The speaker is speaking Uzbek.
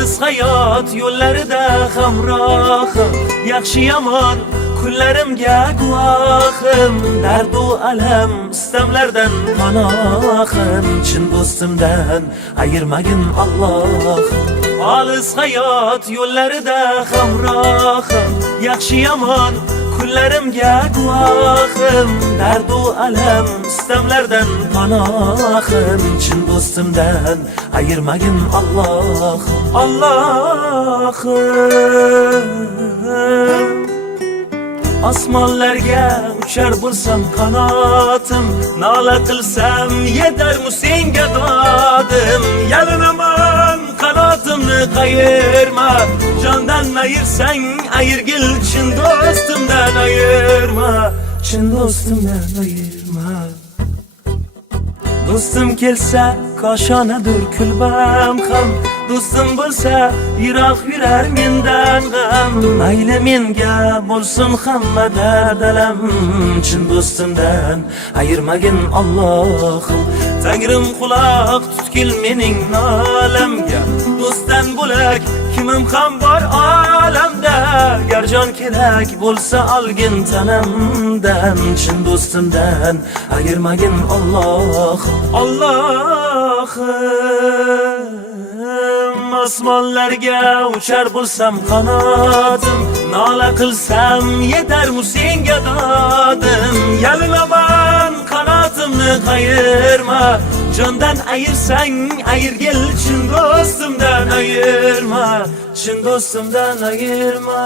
Olis hayot yo'llarida hamrohim, yaxshi yomon kunlarimga guvohim. Dardu alam istamlardan panohim, chin do'stimdan ayirmagin Allohim. Olis hayot yo'llarida hamrohim, yaxshi yomon kunlarimga guvohim. Dardu alam istamlardan panohim, chin do'stimdan ayirmagin Allohim. Allohim, osmonlarga uchar bo'lsam qanotim, nola qilsam yetarmu senga dodim. Yalinaman qanotimni qayirma, jondan ayirsang ayirgil, chin do'stimdan ayirma, chin do'stimdan ayirma. Do'stim kelsa koshonadir kulbam ham, do'stim bo'lsa yiroq yurar mendan g'am. Mayli menga bo'lsin hamma dardalam, chin do'stimdan ayirmagin Allohim. Tangrim quloq tutgil mening nolamga, do'stdan bo'lak kimim ham bor olamda. Gar jon kerak bo'lsa olgin tanamdan, chin do'stimdan ayirmagin Allohim. Allohim, osmonlarga uchar bo'lsam qanotim, nola qilsam yetarmu senga dodim. Yalinaman qanotimni qayirma, jondan ayirsang ayirgil, chin do'stimdan ayirma, chin do'stimdan ayirma.